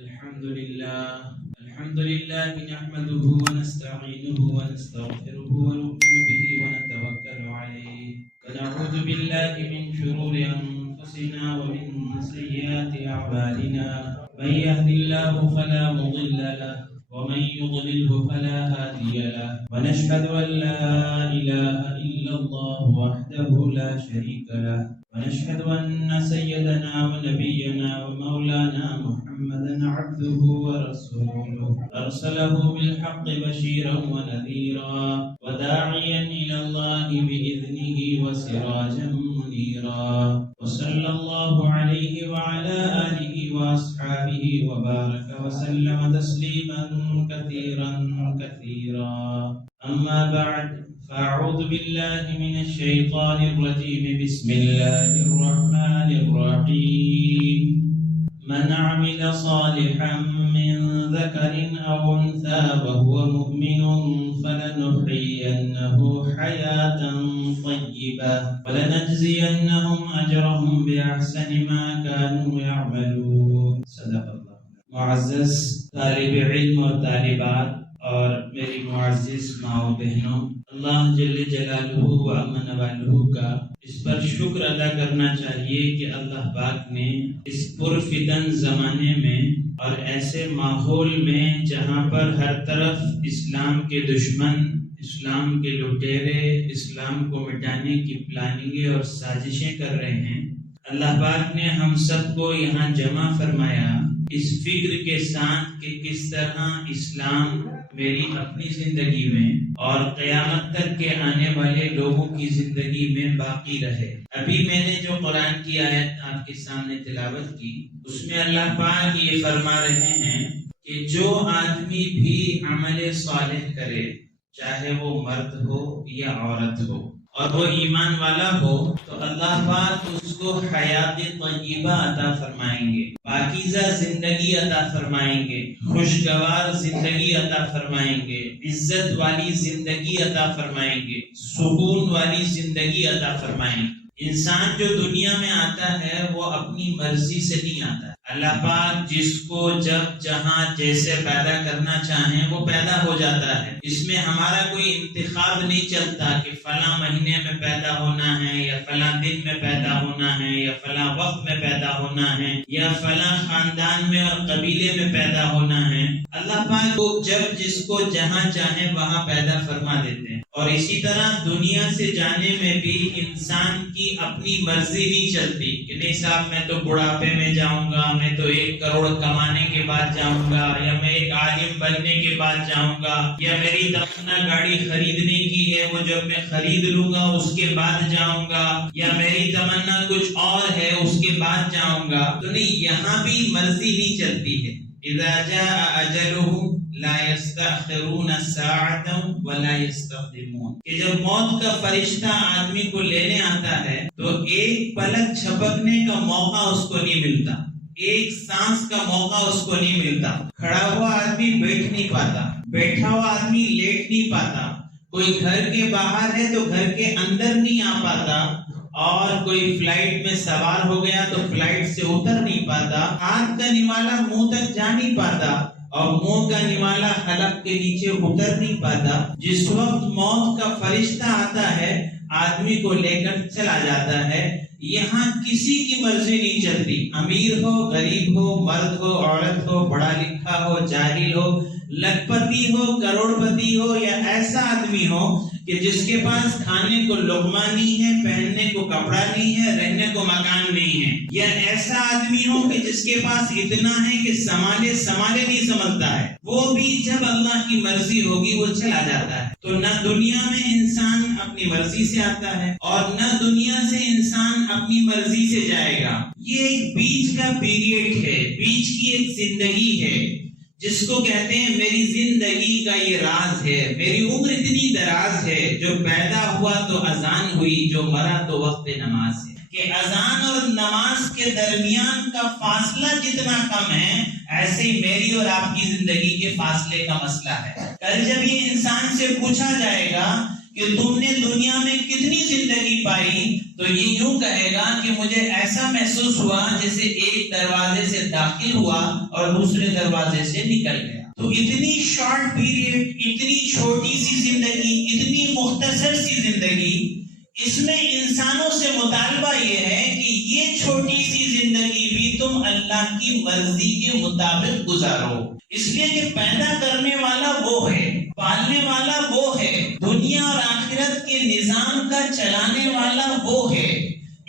الحمد لله نحمده ونستعينه ونستغفره ونؤمن به ونتوكل عليه ونعوذ بالله من شرور أنفسنا ومن سيئات أعمالنا من يهد الله فلا مضل له ومن يضلله فلا هادي له ونشهد أن لا إله إلا الله وحده لا شريك له ونشهد أن سيدنا ونبينا ومولانا محمدا عبده ورسوله أرسله بالحق بشيرا ونذيرا وداعيا إلى الله بإذنه وسراجا منيرا وصلى الله عليه وعلى آله وأصحابه وبارك وسلم تسليما كثيرا أما بعد فأعوذ بالله من الشيطان الرجيم بسم الله الرحمن الرحيم من عمل صالحا من ذكر أو أنثى وهو مؤمن فلنحيينه حياة طيبة ولنجزينهم أجرهم بأحسن ما كانوا يعملون صدق اللہ۔ معزز طالب علم اور طالبات اور میری معزز ماں و بہنوں، اللہ جل جلالہ و امن والہ کا اس پر شکر ادا کرنا چاہیے کہ اللہ پاک نے اس پرفتن زمانے میں اور ایسے ماحول میں جہاں پر ہر طرف اسلام کے دشمن، اسلام کے لٹیرے اسلام کو مٹانے کی پلاننگیں اور سازشیں کر رہے ہیں، اللہ پاک نے ہم سب کو یہاں جمع فرمایا اس فکر کے ساتھ کہ کس طرح اسلام میری اپنی زندگی میں اور قیامت تک کے آنے والے لوگوں کی زندگی میں باقی رہے۔ ابھی میں نے جو قرآن کی آیت آپ کے سامنے تلاوت کی، اس میں اللہ پاک یہ فرما رہے ہیں کہ جو آدمی بھی عمل صالح کرے، چاہے وہ مرد ہو یا عورت ہو، اور وہ ایمان والا ہو، تو اللہ پاک اس کو حیات طیبہ عطا فرمائیں گے، پاکیزہ زندگی عطا فرمائیں گے، خوشگوار زندگی عطا فرمائیں گے، عزت والی زندگی عطا فرمائیں گے، سکون والی زندگی عطا فرمائیں گے۔ انسان جو دنیا میں آتا ہے وہ اپنی مرضی سے نہیں آتا ہے۔ اللہ پاک جس کو جب جہاں جیسے پیدا کرنا چاہیں وہ پیدا ہو جاتا ہے۔ اس میں ہمارا کوئی انتخاب نہیں چلتا کہ فلاں مہینے میں پیدا ہونا ہے یا فلاں دن میں پیدا ہونا ہے یا فلاں وقت میں پیدا ہونا ہے یا فلاں خاندان میں اور قبیلے میں پیدا ہونا ہے۔ اللہ پاک کو جب جس کو جہاں چاہیں وہاں پیدا فرما دیتے ہیں۔ اور اسی طرح دنیا سے جانے میں بھی انسان کی اپنی مرضی نہیں چلتی کہ نہیں صاحب میں تو بڑھاپے میں جاؤں گا، میں تو 1 کروڑ کمانے کے بعد جاؤں گا، یا میں ایک عالم بننے کے بعد جاؤں گا، یا میری تمنا گاڑی خریدنے کی ہے وہ جب میں خرید لوں گا اس کے بعد جاؤں گا، یا میری تمنا کچھ اور ہے اس کے بعد جاؤں گا۔ تو نہیں، یہاں بھی مرضی نہیں چلتی ہے۔ اذا جاء اجلهم لا يستأخرون ساعة ولا يستقدمون، کہ جب موت کا فرشتہ آدمی کو لینے آتا ہے تو ایک پلک جھپکنے کا موقع اس کو نہیں ملتا، ایک سانس کا موقع اس کو نہیں ملتا۔ کھڑا ہوا آدمی بیٹھ نہیں پاتا، بیٹھا ہوا آدمی لیٹ نہیں پاتا، کوئی گھر کے باہر ہے تو گھر کے اندر نہیں آ پاتا، اور کوئی فلائٹ میں سوار ہو گیا تو فلائٹ سے اتر نہیں پاتا، ہاتھ کا نوالا منہ تک جا نہیں پاتا اور منہ کا نوالا حلق کے نیچے اتر نہیں پاتا۔ جس وقت موت کا فرشتہ آتا ہے آدمی کو لے کر چلا جاتا ہے۔ یہاں کسی کی مرضی نہیں چلتی، امیر ہو غریب ہو، مرد ہو عورت ہو، پڑھا لکھا ہو جاہل ہو، لکھپتی ہو کروڑ پتی ہو، یا ایسا آدمی ہو کہ جس کے پاس کھانے کو لقمہ نہیں ہے، پہننے کو کپڑا نہیں ہے، رہنے کو مکان نہیں ہے، یا ایسا آدمی ہو کہ جس کے پاس اتنا ہے کہ سنبھالے نہیں سمجھتا ہے، وہ بھی جب اللہ کی مرضی ہوگی وہ چلا جاتا ہے۔ تو نہ دنیا میں انسان اپنی مرضی سے آتا ہے اور نہ دنیا سے انسان اپنی مرضی سے جائے گا۔ یہ ایک بیچ کا پیریڈ ہے، بیچ کی ایک زندگی ہے جس کو کہتے ہیں میری زندگی کا یہ راز ہے، میری عمر اتنی دراز ہے، جو پیدا ہوا تو اذان ہوئی، جو مرا تو وقت نماز ہے۔ کہ اذان اور نماز کے درمیان کا فاصلہ جتنا کم ہے، ایسے ہی میری اور آپ کی زندگی کے فاصلے کا مسئلہ ہے۔ کل جب یہ انسان سے پوچھا جائے گا کہ تم نے دنیا میں کتنی زندگی پائی، تو یہ یوں کہے گا کہ مجھے ایسا محسوس ہوا جیسے ایک دروازے سے داخل ہوا اور دوسرے دروازے سے نکل گیا۔ تو اتنی شارٹ پیریڈ، اتنی چھوٹی سی زندگی، اتنی مختصر سی زندگی، اس میں انسانوں سے مطالبہ یہ ہے کہ یہ چھوٹی سی زندگی بھی تم اللہ کی مرضی کے مطابق گزارو، اس لیے کہ پیدا کرنے والا وہ ہے، پالنے والا وہ ہے، دنیا اور آخرت کے نظام کا چلانے والا وہ ہے،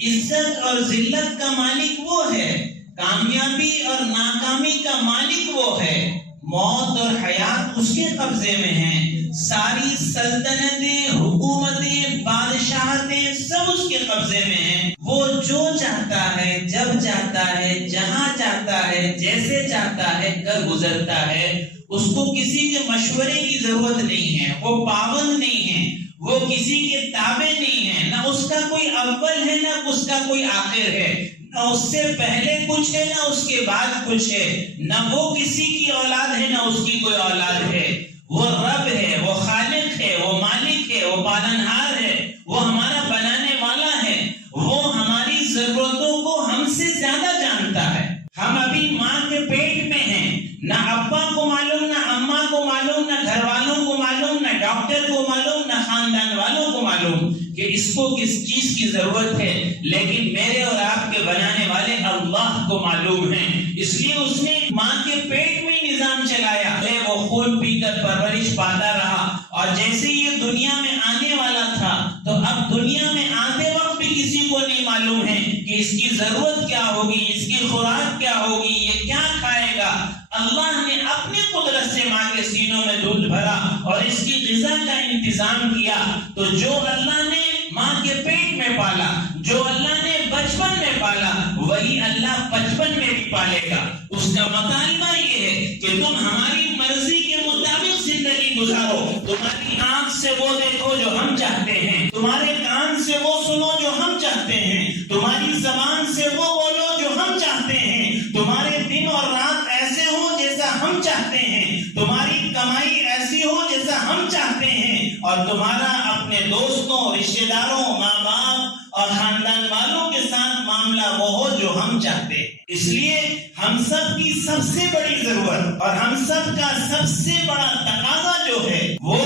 عزت اور ذلت کا مالک وہ ہے، کامیابی اور ناکامی کا مالک وہ ہے، موت اور حیات اس کے قبضے میں ہیں، ساری سلطنتیں، حکومتیں، بادشاہتیں سب اس کے قبضے میں ہیں۔ وہ جو چاہتا ہے، جب چاہتا ہے، جہاں چاہتا ہے، جیسے چاہتا ہے کر گزرتا ہے، اس کو کسی کے مشورے کی ضرورت نہیں ہے، وہ پابند نہیں ہے، وہ کسی کے تابع نہیں ہے، نہ اس کا کوئی اول ہے نہ اس کا کوئی آخر ہے، نہ اس سے پہلے کچھ ہے نہ اس کے بعد کچھ ہے، نہ وہ کسی کی اولاد ہے نہ اس کی کوئی اولاد ہے، وہ رب ہے، وہ خالق ہے، وہ مالک ہے، وہ پالنہار ہے، وہ ہمارا بنانے والا ہے، وہ ہماری ضرورتوں کو ہم سے زیادہ جانتا ہے۔ ہم ابھی ماں کے پیٹ میں ہیں، نہ ابا کو معلوم، نہ اماں کو معلوم، نہ گھر والوں کو معلوم، نہ ڈاکٹر کو معلوم، نہ خاندان والوں کو معلوم کہ اس کو کس چیز کی ضرورت ہے، لیکن میرے اور آپ کے بنانے والے اللہ کو معلوم ہے، اس لیے اس نے ماں کے پیٹ میں نظام چلایا ہے، وہ خون پی کر پرورش پاتا رہا، اور جیسے یہ دنیا میں آنے والا تھا تو اب دنیا میں آتے وقت بھی کسی کو نہیں معلوم ہے کہ اس کی ضرورت کیا ہوگی، اس کی خوراک کیا ہوگی، یہ کیا کھائے گا۔ اللہ نے اپنی قدرت سے ماں کے سینوں میں دودھ بھرا اور اس کی غذا کا انتظام کیا، تو جو اللہ نے ماں کے پیٹ میں پالا، جو اللہ نے بچپن میں پالا، وہی اللہ بچپن میں بھی پالے گا۔ اس کا مطالبہ یہ ہے کہ تم ہماری مرضی کے مطابق زندگی گزارو، تمہاری آنکھ سے وہ دیکھو جو ہم چاہتے ہیں، تمہارے کان سے وہ سنو جو ہم چاہتے ہیں، تمہاری زبان سے وہ بولو جو ہم چاہتے ہیں، تمہارے دن اور رات ایسے ہو جیسا ہم چاہتے ہیں، تمہاری کمائی ایسی ہو جیسا ہم چاہتے ہیں، اور تمہارا اپنے دوستوں، رشتہ داروں، ماں باپ اور خاندان والوں کے ساتھ معاملہ وہ ہو جو ہم چاہتے ہیں۔ اس لیے ہم سب کی سب سے بڑی ضرورت اور ہم سب کا سب سے بڑا تقاضا جو ہے وہ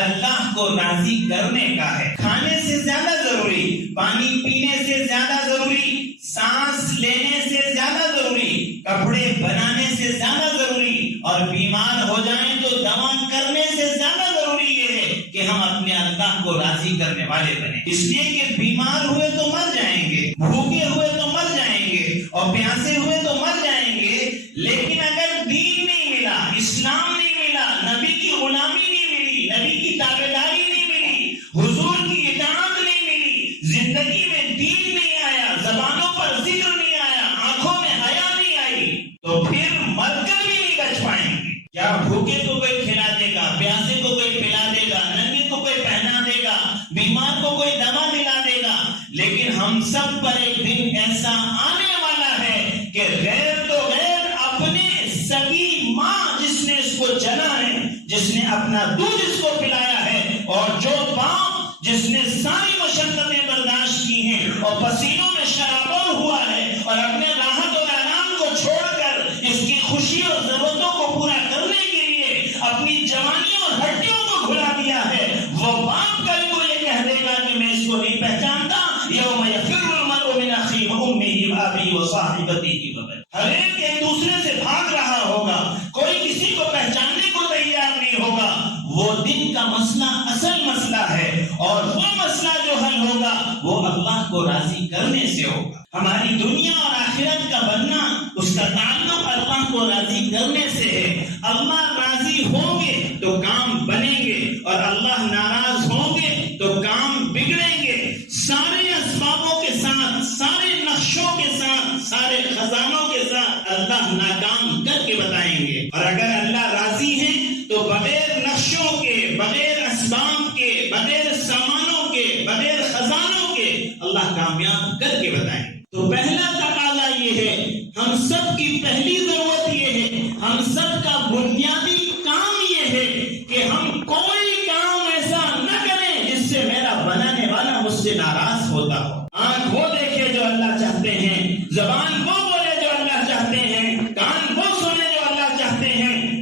اللہ کو راضی کرنے کا ہے۔ کھانے سے زیادہ ضروری، پانی پینے سے زیادہ ضروری، سانس لینے سے زیادہ ضروری، کپڑے بنانے سے زیادہ ضروری، اور بیمار ہو جائیں تو دوا کرنے سے زیادہ ضروری یہ ہے کہ ہم اپنے اللہ کو راضی کرنے والے بنیں۔ اس لیے کہ بیمار ہوئے تو مر جائیں گے، بھوکے ہوئے تو مر جائیں گے، اور پیاسے ہوئے تو مر جائیں گے، لیکن اگر دین نہیں ملا، اسلام نہیں ملا، نبی کی غلامی نہیں ملی، نبی کی تابعداری نہیں ملی، حضور کی اطاعت نہیں ملی، زندگی میں دین نہیں آیا، زبانوں پر ذکر نہیں آیا، آنکھوں میں حیا نہیں آئی، تو پھر مر کر بھی نہیں بچ پائیں گے۔ کیا بھوکے کو کوئی کھلا دے گا، پیاسے کو کوئی پلا دے گا، ننگے کو کوئی پہنا دے گا، بیمار کو کوئی دوا دلا دے گا، لیکن ہم سب پر ایک دن ایسا آنے والا ہے کہ غیر تو غیر اپنے سگی ماں جس نے اس کو جنا ہے، جس نے اپنا دودھ اس کو پلایا ہے، اور جو باپ جس نے ساری مشقتیں برداشت کی ہیں اور پسینوں میں شرابور ہوا ہے اور اپنے راحت اور آرام کو چھوڑ کر اس کی خوشی اور ضرورتوں کو پورا کرنے کے لیے اپنی جوانی اور ہڈیوں کو کھلا دیا ہے، وہ باپ کل کو یہ کہہ دے گا کہ میں اس کو نہیں پہچانتا۔ یوم یفر المرء من اخیہ وامہ وابیہ وصاحبتہ وبنیہ، ہر ایک دوسرے سے بھاگ رہا ہوگا، کوئی کسی کو پہچاننے کو تیار نہیں ہوگا۔ وہ دن کا مسئلہ اصل مسئلہ ہے، اور وہ مسئلہ جو حل ہوگا وہ اللہ کو راضی کرنے سے ہوگا۔ ہماری دنیا اور آخرت کا بننا، اس کا تعلق اللہ کو راضی کرنے سے ہے۔ اللہ راضی ہوں گے تو کام بنیں گے، اور اللہ ناراض ہوں گے تو کام بگڑیں گے۔ سارے اسبابوں کے ساتھ، سارے نقشوں کے ساتھ، سارے خزانوں کے ساتھ اللہ ناکام کر کے بتائیں گے، اور اگر اللہ راضی ہے تو بغیر نقشوں کے، بغیر اسباب کے، بغیر سامانوں کے، بغیر خزانوں کے اللہ کامیاب کر کے بتائیں گے۔ تو پہلا تقاضا یہ ہے، ہم سب کی پہلی ضرورت یہ ہے، ہم سب کا بنیادی کام یہ ہے کہ ہم کوئی کام ایسا نہ کریں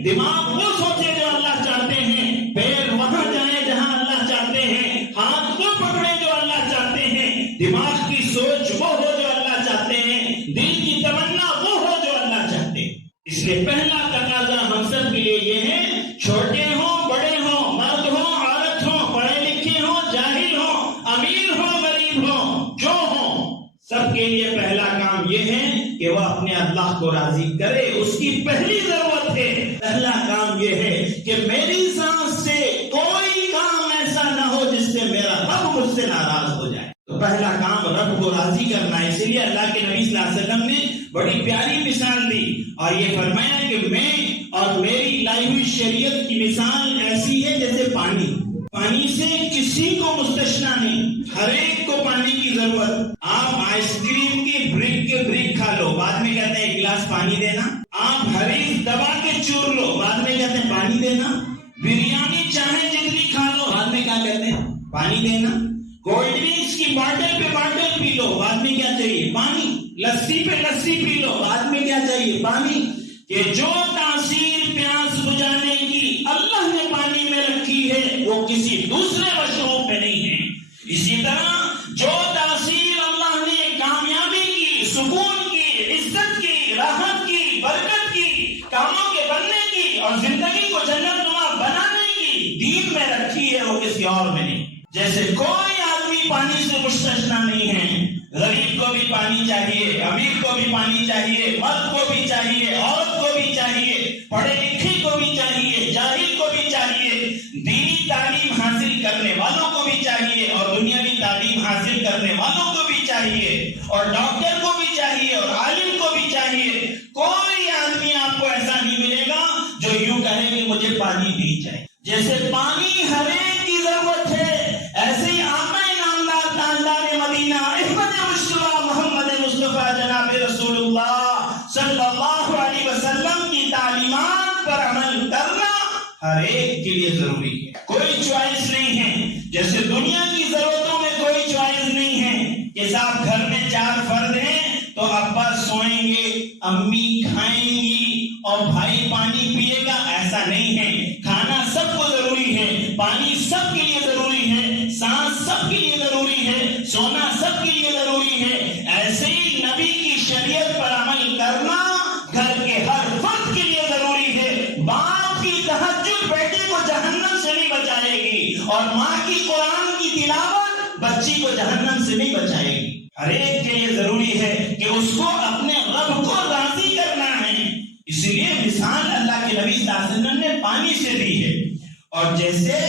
دماغ وہ سوچے جو اللہ چاہتے ہیں، پیر وہاں جائیں جہاں اللہ چاہتے ہیں، ہاتھ وہ پکڑے جو اللہ چاہتے ہیں، دماغ کی سوچ وہ ہو جو اللہ چاہتے ہیں، دل کی تمنا وہ ہو جو اللہ چاہتے ہیں۔ اس لیے پہلا تقاضا ہم سب کے لیے یہ ہے، چھوٹے ہوں بڑے ہوں، مرد ہوں عورت ہوں، پڑھے لکھے ہوں جاہل ہوں، امیر ہوں غریب ہوں، جو ہوں، سب کے لیے پہلا کام یہ ہے کہ وہ اپنے اللہ کو راضی کرے۔ اس کی پہلی ضرورت ہے، پہلا کام یہ ہے کہ میری سانس سے کوئی کام ایسا نہ ہو جس سے میرا رب مجھ سے ناراض ہو جائے۔ تو پہلا کام رب کو راضی کرنا ہے۔ اسی لیے اللہ کے نبی صلی اللہ علیہ وسلم نے بڑی پیاری مثال دی اور یہ فرمایا کہ میں اور میری لائی ہوئی شریعت کی مثال ایسی ہے جیسے پانی سے کسی کو مستثنا نہیں، ہر ایک کو پانی کی ضرورت۔ آپ آئس کریم کی بریک کے بریک کھا لو، بعد میں کہتے ہیں ایک گلاس پانی دینا۔ آپ حریص دبا کے چور لو، بعد میں کہتے ہیں پانی دینا۔ بریانی چاہے جتنی کھا لو، بعد میں کیا کہتے ہیں پانی دینا۔ کولڈ ڈرنکس کی باٹل پہ باٹل پی لو، بعد میں کیا چاہیے پانی۔ لسی پہ لسی پی لو، بعد میں کیا چاہیے پانی۔ کہ جو تاثیر پیاس بجھانے کی اللہ نے پانی میں رکھی ہے وہ کسی دوسرے مشروب میں نہیں ہے۔ اسی طرح جو تاثیر اللہ نے کامیابی کی، سکون کی، عزت کی، راحت کی، برکت کی، کاموں کے بننے کی اور زندگی کو جنت نما بنانے کی دین میں رکھی ہے وہ کسی اور میں نہیں۔ جیسے کوئی آدمی پانی سے مستثنا نہیں ہے، غریب کو بھی پانی چاہیے، امیر کو بھی پانی چاہیے، مرد کو بھی چاہیے، عورت کو بھی چاہیے، پڑھے لکھے کو بھی چاہیے، جاہل کو بھی چاہیے، دینی تعلیم حاصل کرنے والوں کو بھی چاہیے اور دنیاوی تعلیم حاصل کرنے والوں کو بھی چاہیے اور ڈاکٹر کو بھی چاہیے اور عالم کو بھی چاہیے۔ کوئی آدمی آپ کو ایسا نہیں ملے گا جو یوں کہے کہ مجھے پانی نہیں چاہیے۔ جیسے پانی ہر ایک کی ضرورت ہے، ایسے ہی آقا نامدار تاجدار مدینہ احمد مصطفیٰ محمد مصطفیٰ جناب رسول اللہ صلی اللہ علیہ وسلم کی تعلیمات پر عمل کرنا ہر ایک کے لیے ضروری ہے۔ کوئی چوائس نہیں ہے، جیسے دنیا کی ضرورتوں میں کوئی چوائس نہیں ہے کہ صاحب گھر میں 4 فرد ہیں تو ابا سوئیں گے، امی کھائیں گی اور بھائی پانی پیے گا، ایسا نہیں ہے۔ کھانا سب کو ضروری ہے، پانی سب کے لیے ضروری ہے، سانس سب کے لیے ضروری ہے، سونا سب کے لیے ضروری ہے۔ ایسے ہی نبی کی شریعت پر عمل کرنا گھر کے ہر فرد کے لیے ضروری ہے۔ باپ کی تہجد بیٹے کو جہنم سے نہیں بچائے گی اور ماں کی قرآن کی تلاوت بچی کو جہنم سے نہیں بچائے گی۔ ہر ایک کے لیے ضروری ہے کہ اس کو اپنے رب کو راضی کرنا ہے۔ اس لیے مثال اللہ کے نبی صلی اللہ علیہ وسلم نے پانی سے دی ہے، اور جیسے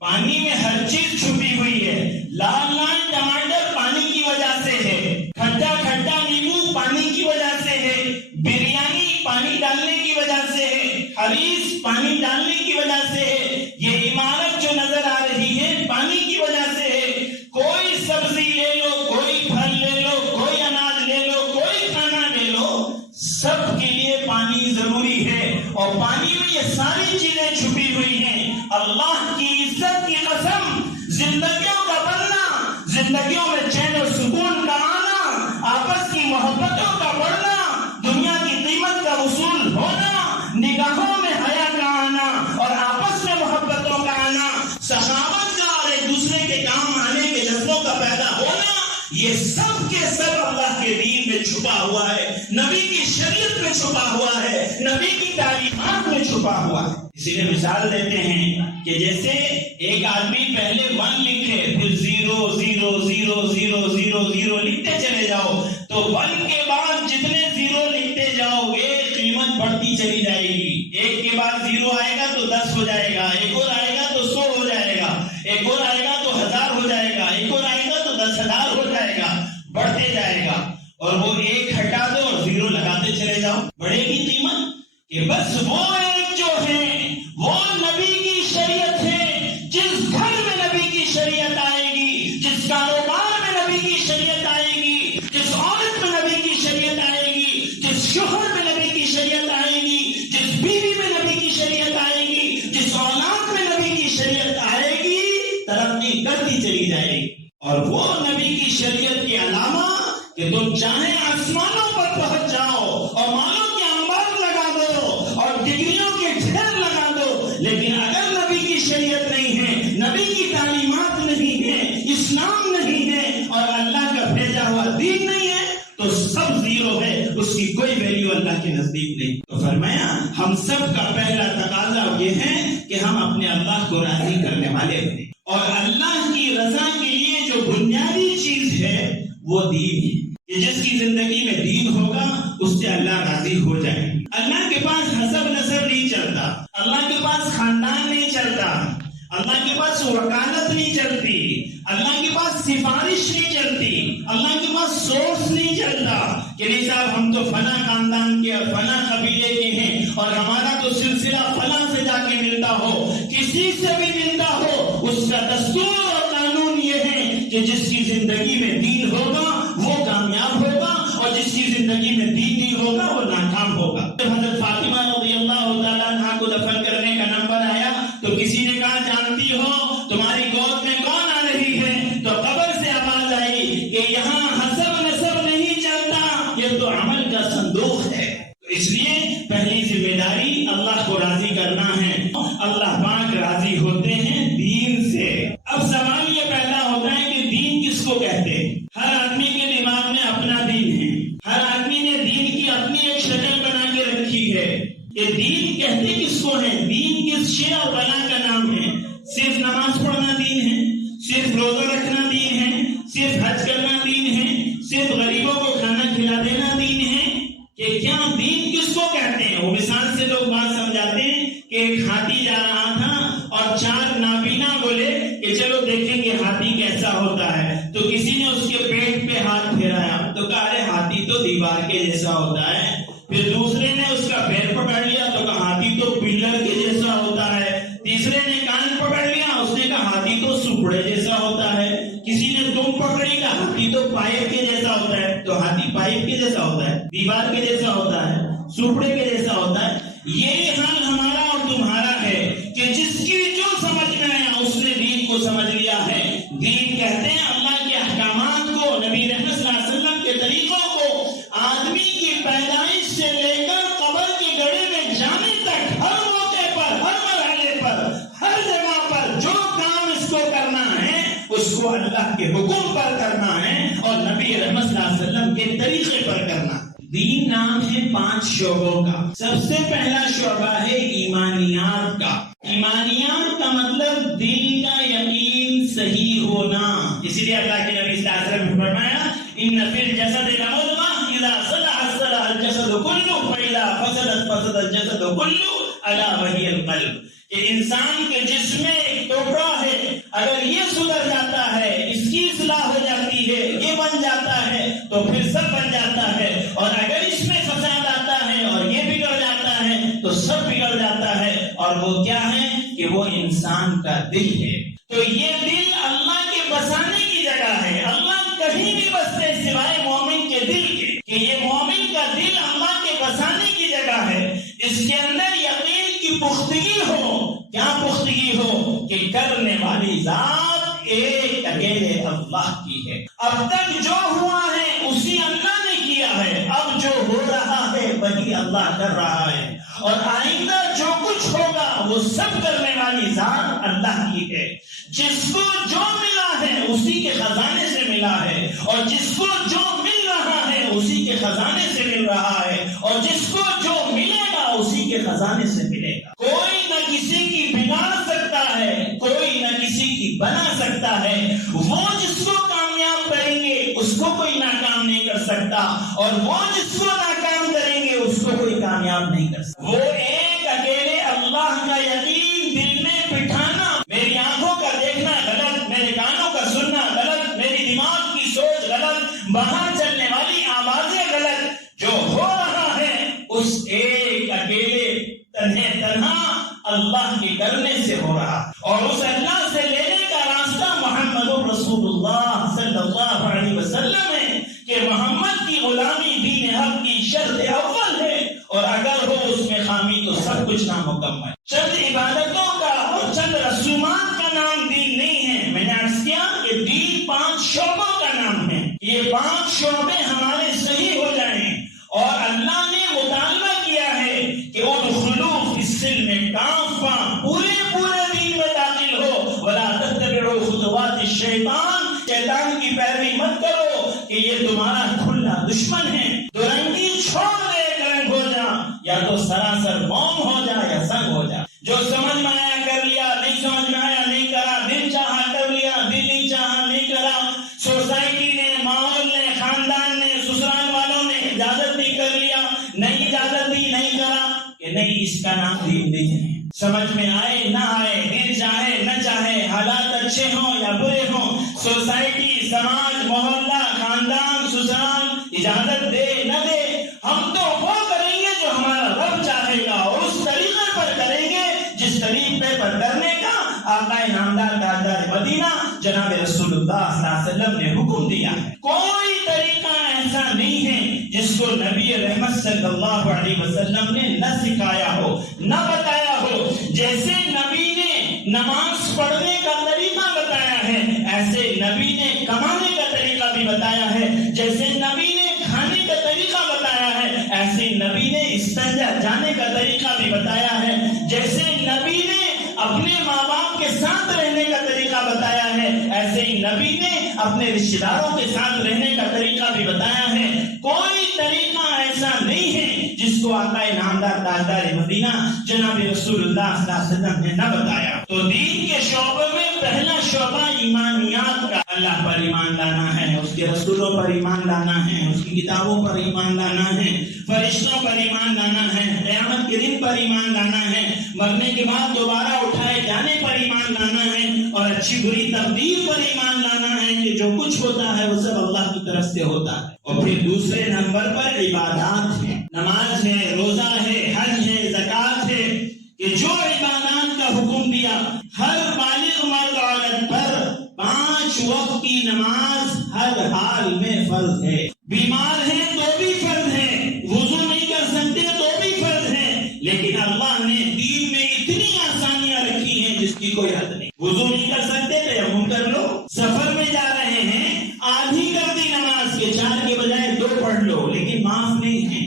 پانی میں ہر چیز چھپی ہوئی ہے، لال لال ٹماٹر پانی کی وجہ سے ہے، کھٹا کھٹا نیمبو پانی کی وجہ سے ہے، بریانی پانی ڈالنے کی وجہ سے ہے، حریص پانی ڈالنے کی وجہ سے ہے، یہ عمارت جو نظر آ رہی ہے پانی کی وجہ سے ہے۔ کوئی سبزی لے لو، کوئی پھل لے لو، کوئی اناج لے لو، کوئی کھانا لے لو، سب کے لیے پانی ضروری ہے، اور پانی میں یہ ساری چیزیں چھپی ہوئی ہیں۔ اللہ کی عزت کی قسم، زندگیوں کا بننا، زندگیوں میں چین و سکون کا آنا، آپس کی محبتوں کا بڑھنا، دنیا کی قیمت کا وصول ہونا، نگاہوں میں حیا کا آنا اور آپس میں محبتوں کا آنا، سخاوت کا اور ایک دوسرے کے کام آنے کے جذبوں کا پیدا ہونا، یہ سب کے سب اللہ کے دین میں چھپا ہوا ہے، نبی کی شریعت میں چھپا ہوا ہے، نبی کی تعلیمات میں چھپا ہوا ہے۔ اسی لیے مثال دیتے ہیں کہ جیسے ایک آدمی پہلے 1 لکھے، پھر 0 0 0 0 0 0 لکھتے چلے جاؤ، تو 1 کے بعد جتنے 0 لکھتے جاؤ گے قیمت بڑھتی چلی جائے گی۔ 1 کے بعد 0 آئے گا تو 10 ہو جائے گا، ایک اور آئے گا تو 100 ہو جائے گا، ایک اور آئے گا تو 1000 ہو جائے گا، ایک اور آئے گا تو 10,000 ہو جائے گا، بڑھتے جائے گا۔ اور وہ 1 ہٹا دو اور 0 لگاتے چلے جاؤ، بڑھے گی قیمت۔ کہ بس وہ ایک جو ہے وہ نبی کی شریعت ہے، جس گھر میں نبی کی شریعت آئے گی، جس کاروبار میں نبی کی شریعت آئے گی، جس عورت میں نبی کی شریعت آئے گی، جس شوہر میں نبی کی شریعت آئے گی، جس بیوی میں نبی کی شریعت آئے گی، جس اولاد میں نبی کی شریعت آئے گی، ترقی کرتی چلی جائے گی۔ اور وہ نبی کی شریعت کے علامہ کہ تم چاہے آسمانوں پر پہنچ جاؤ اور مالوں کے انبار لگا دو اور ڈگریوں کے ڈھیر اسلام نہیں ہے اور اللہ کا بھیجا ہوا دین نہیں ہے تو سب زیرو ہے، اس کی کوئی ویلیو اللہ کے نزدیک نہیں۔ تو فرمایا ہم سب کا پہلا تقاضا یہ ہے کہ ہم اپنے اللہ کو راضی کرنے والے بنیں، اور اللہ کی رضا کے لیے جو بنیادی چیز ہے وہ دین ہے، کہ جس کی زندگی میں دین ہوگا اس سے اللہ راضی ہو جائے۔ اللہ کے پاس حسب نسب نہیں چلتا، اللہ کے پاس خاندان نہیں چلتا، اللہ کے پاس وکالت نہیں چلتی، اللہ کے پاس سفارش نہیں چلتی، اللہ کے پاس سورس نہیں چلتا کہ نہیں صاحب ہم تو فلاں خاندان کے اور فلاں قبیلے کے ہیں اور ہمارا تو سلسلہ فلاں سے جا کے ملتا ہو، کسی سے بھی ملتا ہو۔ اس کا دستور اور قانون یہ ہے کہ جس کی زندگی میں دین ہوگا وہ کامیاب ہوگا، اور جس کی زندگی میں دین نہیں ہوگا وہ ناکام ہوگا۔ جب حضرت فاطمہ رضی اللہ تعالیٰ عنہا کو دفن کرنے کا نمبر آیا تو کسی نے کہا جانتی ہو تمہاری گود میں کون آ رہی ہے؟ تو قبر سے آواز آئی کہ یہاں حسب نسب نہیں چلتا، یہ تو عمل کا صندوق ہے۔ اس لیے پہلی ذمہ داری اللہ کو راضی کرنا ہے۔ اللہ پاک راضی ہوتے ہیں دین سے۔ اب سوال یہ پیدا ہوتا ہے کہ دین کس کو کہتے ہیں؟ ہر آدمی کے دماغ میں اپنا دین ہے، ہر آدمی نے دین کی اپنی ایک شکل بنا کے رکھی ہے کہ دین کہتے کس کو ہے، دین کس شے اور بلا کا نام ہے۔ صرف نماز پڑھنا دین ہے، صرف روزہ رکھنا دین ہے، صرف حج کرنا دین ہے، صرف غریبوں کو کھانا کھلا دینا دین ہے، کہ کیا دین کس کو کہتے ہیں؟ وہ مثال سے لوگ بات سمجھاتے ہیں کہ ایک ہاتھی جا رہا تھا اور چار نابینا بولے کہ چلو دیکھیں گے ہاتھی کیسا ہوتا ہے، تو کسی نے اس کے پیٹ پہ ہاتھ پھیرایا تو کہا ارے ہاتھی تو دیوار کے جیسا ہوتا ہے، پھر دوسرے نے اس کا پیر پکڑ لیا تو کہا ہاتھی تو پلر کے جیسا ہوتا ہے، تیسرے نے کان پکڑ لیا اس نے کہا ہاتھی تو سپڑے جیسا ہوتا ہے، کسی نے دم پکڑی کہا ہاتھی تو پائپ کے جیسا ہوتا ہے۔ تو ہاتھی پائپ کے جیسا ہوتا ہے، دیوار کے جیسا ہوتا ہے، سپڑے کے جیسا ہوتا ہے۔ یہی حال ہمارا اور تمہارا ہے کہ جس کی جو سمجھ میں آیا اس نے دین کو سمجھ لیا ہے۔ دین کہتے ہیں اللہ کے احکامات کو، نبی رحمت صلی اللہ علیہ وسلم کے طریقوں کو، آدمی کی پیدائش سے لے کر قبر کے گڑھے میں جانے تک ہر موقع پر، ہر مرحلے پر، ہر جگہ پر جو کام اس کو کرنا ہے اس کو اللہ کے حکم پر کرنا ہے اور نبی رحمت صلی اللہ علیہ وسلم کے طریقے پر کرنا۔ دین نام ہے 5 شعبوں کا۔ سب سے پہلا شعبہ ہے ایمانیات کا۔ ایمانیات کا مطلب دل کا یقین صحیح ہونا۔ اسی لیے اللہ کے نبی صلی اللہ علیہ وسلم نے فرمایا ان فی الجسد لمضغہ اذا صلحت صلح الجسد كله واذا فسدت فسد الجسد كله الا وهي القلب، کہ انسان کے جسم میں ایک ٹوکرا ہے، اگر یہ سدھر جاتا ہے، اس کی اصلاح ہو جاتی ہے، یہ بن جاتا ہے تو پھر سب بن جاتا ہے، اور اگر اس میں فساد آتا ہے اور یہ بگڑ جاتا ہے تو سب بگڑ جاتا ہے۔ اور وہ کیا ہے کہ وہ انسان کا دل ہے۔ تو یہ دل اللہ کے بسانے کی جگہ ہے، اللہ کہیں بھی بستے سوائے مومن کے دل کے، کہ یہ مومن کا دل اللہ کے بسانے کی جگہ ہے۔ اس کے اندر یقین کی پختگی ہو۔ کیا پختگی ہو؟ کہ کرنے والی ذات ایک اکیلے اللہ کی ہے۔ اب تک جو ہوا ہے اسی اللہ نے کیا ہے، اب جو ہو رہا ہے وہی اللہ کر رہا ہے، اور آئندہ جو کچھ ہوگا وہ سب کرنے والی ذات اللہ کی ہے۔ جس کو جو ملا ہے اسی کے خزانے سے ملا ہے، اور جس کو جو مل رہا ہے اسی کے خزانے سے مل رہا ہے، اور جس کو جو ملے گا اسی کے خزانے سے ملے گا۔ کوئی نہ کسی کی بگاڑ سکتا ہے، کوئی نہ کسی کی بنا سکتا ہے۔ وہ جس کو کامیاب کریں گے اس کو کوئی ناکام نہیں کر سکتا، اور وہ جس کو ناکام کریں گے اس کو کوئی کامیاب نہیں کر سکتا۔ وہ ایک اکیلے اللہ کا یقین دل میں بٹھانا، میری آنکھوں کا دیکھنا غلط، میرے کانوں کا سننا غلط، میری دماغ کی سوچ غلط، باہر چلنے والی آوازیں غلط، جو ہو رہا ہے اس ایک اکیلے تنہا اللہ کے کرنے سے ہو رہا، اور اس اللہ سے لینے کا راستہ محمد رسول اللہ صلی اللہ علیہ وسلم ہے، کہ محمد کی غلامی دین حق کی شرط اول ہے، اور اگر ہو اس میں خامی تو سب کچھ نامکمل۔ چند عبادتوں کا اور چند رسومات کا نام دین نہیں ہے۔ میں نے عرض کیا کہ دین 5 شعبوں کا نام ہے۔ یہ 5 شعبے ہمارے صحیح ہو جائیں، اور اللہ نے مطالبہ کیا ہے کہ ادخلوا فی السلم کافہ، پورے دین میں داخل ہو، ولا تتبعوا خطوات الشیطان، تمہارا کھلا دشمن ہے، دو رنگی چھوڑ دے ایک رنگ ہو جا، یا تو سراسر موم ہو جا یا سنگ ہو جا۔ جو سمجھ میں آیا کر لیا، نہیں سمجھ میں آیا نہیں کرا، دل چاہا کر لیا، دل نہیں چاہا نہیں کرا، سوسائٹی نے، ماحول نے، خاندان نے، سسرال والوں نے اجازت دی کر لیا، نہیں اجازت دی نہیں کرا، کہ نہیں اس کا نام زندگی ہے۔ سمجھ میں آئے نہ آئے، دل چاہے نہ چاہے، حالات اچھے ہوں یا برے ہوں، سوسائٹی، سماج، محلہ، خاندان، سسرال اجازت دے نہ دے، ہم تو وہ کریں گے جو ہمارا رب چاہے گا، اور اس طریقے پر کریں گے جس طریقے پر کرنے کا آقا نامدار تاجدار مدینہ جناب رسول اللہ صلی اللہ علیہ وسلم نے حکم دیا ہے۔ کوئی طریقہ ایسا نہیں ہے جس کو نبی رحمت صلی اللہ علیہ وسلم نے نہ سکھایا ہو، نہ بتایا ہو۔ جیسے نبی نے نماز پڑھنے کا طریقہ بتایا ہے، ایسے نبی نے کمانے کا طریقہ بھی بتایا ہے، جیسے نبی نے کھانے کا طریقہ بتایا ہے، ایسے نبی نے استنجا جانے کا طریقہ بھی بتایا ہے، جیسے نبی نے اپنے ماں باپ کے ساتھ رہنے کا طریقہ بتایا ہے، ایسے ہی نبی نے اپنے رشتہ داروں کے ساتھ رہنے کا طریقہ بھی بتایا ہے۔ کوئی طریقہ ایسا نہیں ہے جس کو آقا نامدار تاجدار مدینہ جناب رسول اللہ صلی اللہ علیہ وسلم نے نہ بتایا۔ تو دین کے شعبے میں پہلا شعبہ ایمانیات کا، اللہ پر ایمان لانا ہے، اس کے رسولوں پر ایمان لانا ہے، اس کی کتابوں پر ایمان لانا ہے، فرشتوں پر ایمان لانا ہے، قیامت کے دن پر ایمان لانا ہے، مرنے کے بعد دوبارہ اٹھائے جانے پر ایمان لانا ہے، اور اچھی بری تقدیر پر ایمان لانا ہے کہ جو کچھ ہوتا ہے وہ سب اللہ کی طرف سے ہوتا ہے۔ اور پھر دوسرے نمبر پر عبادات ہیں، نماز ہے، روزہ ہے، حج ہے، زکوٰۃ ہے، کہ جو عبادات کا حکم دیا ہر بالغ مرد عورت پر 5 وقت کی نماز ہر حال میں فرض ہے۔ بیمار ہیں تو بھی فرض ہے، وضو نہیں کر سکتے تو بھی فرض ہے، لیکن اللہ نے دین میں اتنی آسانیاں رکھی ہیں جس کی کوئی حد نہیں۔ وضو نہیں کر سکتے تیمم کر لو، سفر میں جا رہے ہیں آدھی کر دی نماز کے 4 کے بجائے 2 پڑھ لو، لیکن معاف نہیں ہے۔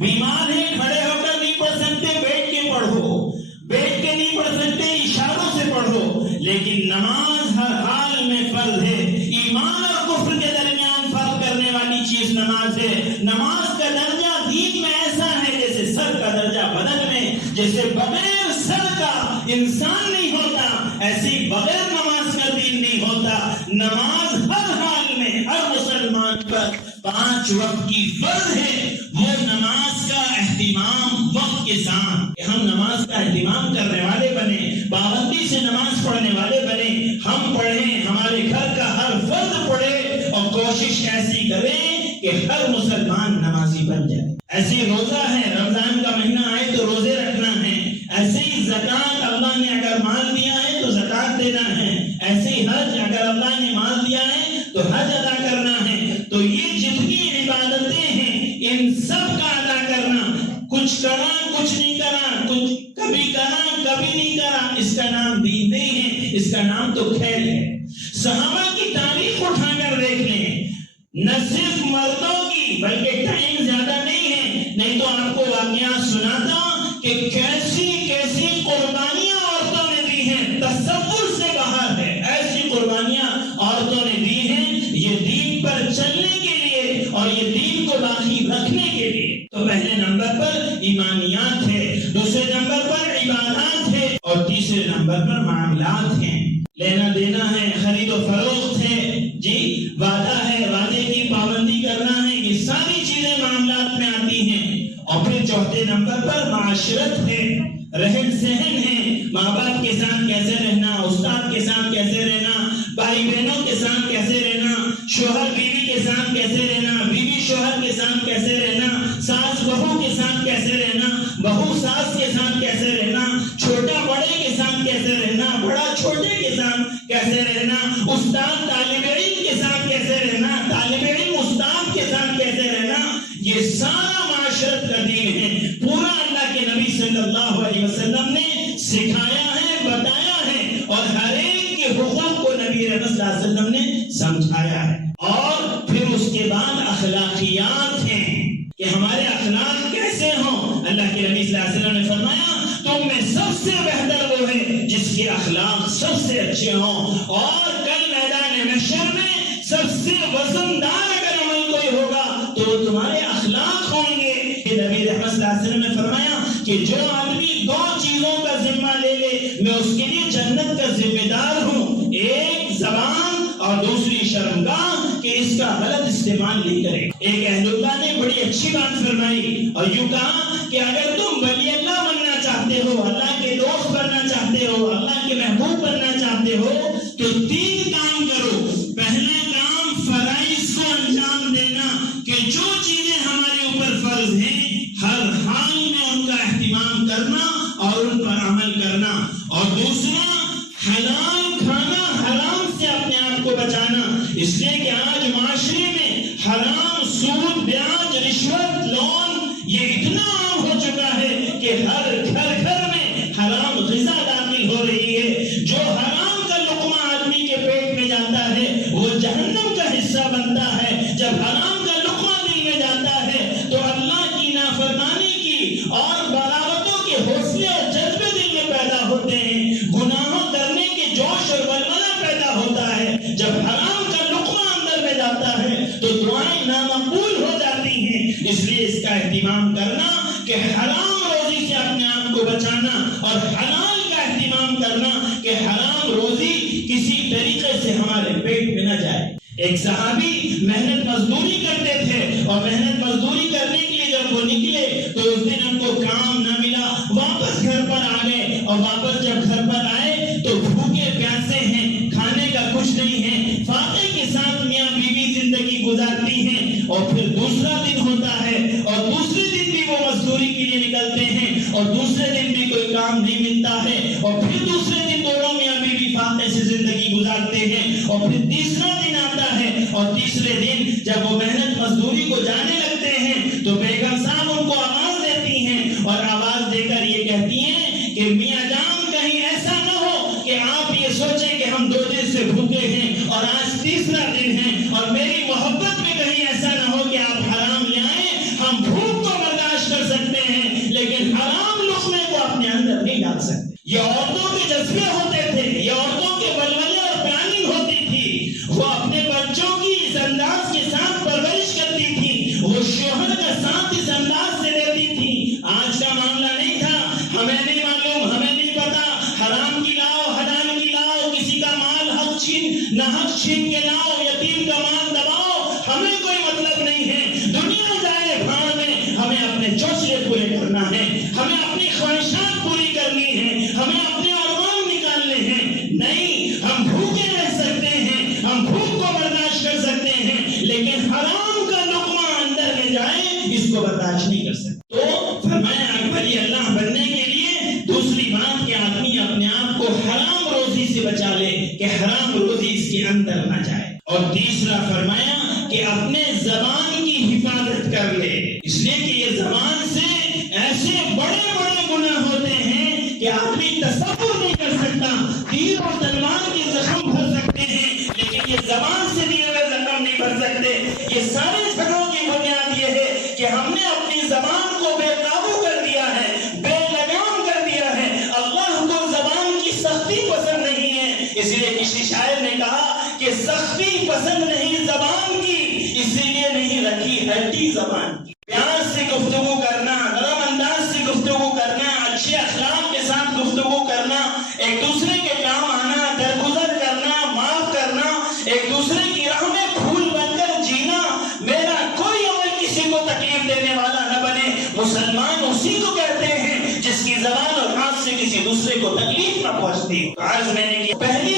بیمار ہیں کھڑے ہو کر نہیں پڑھ سکتے بیٹھ کے پڑھو، بیٹھ کے نہیں پڑھ سکتے اشاروں سے پڑھو، لیکن نماز ہر حال میں فرض ہے۔ ایمان اور کفر کے درمیان فرق کرنے والی چیز نماز ہے۔ نماز کا درجہ دین میں ایسا ہے جیسے سر کا درجہ بدن میں، جیسے بغیر سر کا انسان نہیں ہوتا، ایسے بغیر نماز کا دین نہیں ہوتا۔ نماز ہر حال میں ہر مسلمان پر 5 وقت کی فرض ہے۔ وہ نماز کا اہتمام وقت کے ساتھ، کہ ہم نماز کا اہتمام کرنے والے بنے، پابندی سے نماز پڑھنے والے بنے، ہم پڑھیں، ہمارے گھر کا ہر فرد پڑھے، اور کوشش ایسی کریں کہ ہر مسلمان نمازی بن جائے۔ ایسی روزہ ہے، رمضان کا مہینہ آئے تو روزے رکھنا ہے، ایسے ہی زکوٰۃ اللہ نے اگر مال دیا ہے تو زکوٰۃ دینا ہے، ایسے ہی حج اگر اللہ نے مال دیا ہے تو حج ادا کرنا ہے۔ تو یہ جتنی عبادتیں ہیں ان سب کا ادا کرنا، کچھ کرا کچھ نہیں کرا، کچھ کبھی کرا کبھی نہیں کرا، اس کا نام دین نہیں ہے، اس کا نام تو کھیل ہے۔ صحابہ کی تاریخ اٹھا کر دیکھ لیں، نہ صرف مردوں کی، بلکہ ٹائم زیادہ نہیں ہے، نہیں تو آپ کو واقعات سناتا کہ کیسی کیسی قربانیاں عورتوں نے دی ہیں، تصور سے باہر ہے۔ ایسی قربانیاں عورتوں نے دی ہیں یہ دین پر چلنے کے لیے اور یہ دین کو باقی رکھنے کے لیے۔ تو پہلے نمبر پر ایمانیات ہے، دوسرے نمبر پر عبادات ہے، اور تیسرے نمبر پر معاملات ہیں، لینا دینا ہے، خرید و فروخت ہے، جی وعدہ ہے، وعدے کی پابندی کرنا ہے، یہ ساری چیزیں معاملات میں آتی ہیں۔ اور پھر چوتھے نمبر پر معاشرت ہے، رہن سہن ہے، ماں باپ کے ساتھ کیسے رہنا، استاد کے ساتھ کیسے رہنا، بھائی بہنوں کے ساتھ کیسے رہنا، شوہر بیوی کے ساتھ کیسے رہنا، بیوی شوہر کے ساتھ کیسے رہنا، ساس بہو کے ساتھ کیسے رہنا، بہو ساس کے ساتھ کیسے رہنا، چھوٹا بڑے کے ساتھ کیسے رہنا، بڑا چھوٹے کے ساتھ کیسے رہنا، استاد طالب علم کے ساتھ کیسے رہنا، طالب علم استاد کے ساتھ کیسے رہنا، یہ سارا معاشرت کا دین ہے، پورا اللہ کے نبی صلی اللہ علیہ وسلم نے سکھایا ہے، بتایا ہے، اور ہر ایک کے حقوق کو نبی رحمت صلی اللہ علیہ وسلم نے سمجھایا ہے۔ اور پھر اس کے بعد اخلاقیات ہیں کہ ہمارے اخلاق کیسے ہوں۔ اللہ کے نبی صلی اللہ علیہ وسلم نے فرمایا تم میں سب سے بہتر وہ ہے جس کے اخلاق سب سے اچھے ہوں، اور کل میدان محشر میں سب سے وزندار اگر عمل کوئی ہوگا فرمایا کہ جو آدمی دو چیزوں کا ذمہ لے لے میں اس کے لیے جنت کا ذمہ دار ہوں، ایک زبان اور دوسری شرمگاہ کہ اس کا غلط استعمال نہیں کرے۔ ایک اہل اللہ نے بڑی اچھی بات فرمائی اور یوں کہا کہ اگر تم ولی اللہ بننا چاہتے ہو، اللہ کے دوست بننا چاہتے ہو، اللہ کے محبوب بننا چاہتے ہو تو 3 کام کرو۔ پہلا کام فرائض کو انجام دینا کہ جو چیزیں ہمارے اوپر فرض ہیں ہر حال میں ان کا اہتمام کرنا اور ان پر عمل کرنا، اور دوسرا حلال کھانا، حرام سے اپنے آپ کو بچانا، اس لیے کہ آج معاشرے میں حرام، سود، بیاج، رشوت، لون یہ اتنا عام ہو چکا ہے کہ ہر گھر میں حرام غذا داخل ہو رہی ہے۔ جو حرام کا لقمہ آدمی کے پیٹ میں جاتا ہے وہ جہنم کا حصہ بنتا ہے۔ جب حرام کا لقمہ دل میں جاتا ہے تو اللہ کی نافرمانی کی اور بغاوتوں کے حوصلے اور جذبے دل میں پیدا ہوتے ہیں، گناہوں کرنے کے جوش اور ولولہ پیدا ہوتا ہے۔ جب حرام کا لقمہ اندر میں جاتا ہے تو دعائیں نامقبول ہو جاتی ہیں۔ اس لیے اس کا اہتمام کرنا کہ حرام روزی سے اپنے آپ کو بچانا اور حلال کا اہتمام کرنا کہ حرام روزی کسی طریقے سے ہمارے پیٹ میں نہ جائے۔ ایک صحابی محنت مزدوری کرتے تھے اور محنت مزدوری کرنے کے لیے جب وہ نکلے تو اس دن ان کو کام نہ ملا، واپس گھر پر آ گئے، اور واپس جب گھر پر آئے تو بھوکے پیاسے ہیں، کھانے کا کچھ نہیں ہے، فاقے کے ساتھ میاں بیوی زندگی گزارتی ہیں، اور پھر دوسرا دن ہوتا ہے اور دوسرے دن بھی وہ مزدوری کے لیے نکلتے ہیں اور دوسرے دن بھی کوئی کام نہیں ملتا ہے، اور پھر دوسرے دن دونوں میاں بیوی فاقے سے زندگی گزارتے ہیں، اور پھر تیسرا دن آتا ہے اور تیسرے دن جب وہ محنت مزدوری کو جانے لگتے ہیں تو بیگم صاحب ان کو آواز دیتی ہیں اور آواز دے کر یہ کہتی ہیں کہ میاں جان کہیں ایسا نہ ہو کہ آپ یہ سوچیں کہ ہم 2 دن سے بھوکے ہیں اور آج تیسرا دن ہے، اور میری محبت میں کہیں ایسا نہ ہو کہ آپ حرام لے آئیں، ہم بھوک کو برداشت کر سکتے ہیں لیکن حرام لقمے کو اپنے اندر نہیں ڈال سکتے۔ یہ عورتوں کے جذبے ہوتے تھے، یہ عورتوں کے ولولے اور پلاننگ ہوتی تھی، وہ اپنے بچوں کی اس انداز کے ساتھ پرورش کرتی تھی، وہ شوہر کا ساتھ اس انداز سے دیتی تھی۔ آج کا معاملہ نہیں تھا، ہمیں نہیں معلوم، ہمیں نہیں پتا، حرام کی لاؤ، حلال کی لاؤ، کسی کا مال حق چھین نہ حق چھین کے لاؤ، یتیم کا مال دباؤ، ہمیں کوئی مطلب نہیں ہے، دنیا جائے بھاڑ میں، ہمیں اپنے چوچلے پورے کرنا ہے، ہمیں اپنی خواہشات پوری کرنی ہے، ہمیں اپنے ارمان نکالنے ہیں۔ نہیں، ہم بھوکے رہ سکتے ہیں، ہم بھوک کو برداشت کر سکتے ہیں لیکن حرام کا لقمہ اندر میں جائے اس کو برداشت نہیں کر سکتے۔ تو فرمایا ولی اللہ بننے کے لیے دوسری بات کہ آدمی اپنے آپ کو حرام روزی سے بچا لے کہ حرام روزی اس کے اندر نہ جائے، اور تیسرا فرمایا کہ اپنے زبان کی حفاظت کر لے، اس لیے کہ یہ زبان سے ایسے بڑے بڑے گناہ ہوتے ہیں کہ آدمی تصور نہیں کر سکتا۔ تیر اور تلوار کے زخم بھر سکتے ہیں لیکن یہ زبان سے دیے ہوئے زخم نہیں بھر سکتے۔ یہ سارے جھگڑوں کی بنیاد یہ ہے کہ ہم نے اپنی زبان کو بے قابو کر دیا ہے، بے لگام کر دیا ہے۔ اللہ کو زبان کی سختی پسند نہیں ہے، اس لیے کسی شاعر نے کہا کہ سختی پسند نہیں زبان کی، اسی لیے نہیں رکھی ہڈی زبان کی۔ پیار سے گفتگو کرنا، نرم انداز سے گفتگو کرنا، اچھے اخلاق کے ساتھ گفتگو کرنا، ایک دوسرے کے کام آنا، درگزر کرنا، معاف کرنا، ایک دوسرے کی راہ میں پھول بن کر جینا۔ میرا کوئی عمل کسی کو تکلیف دینے والا نہ بنے۔ مسلمان اسی کو کہتے ہیں جس کی زبان اور ہاتھ سے کسی دوسرے کو تکلیف نہ پہنچتی۔ عرض میں نے کی پہلی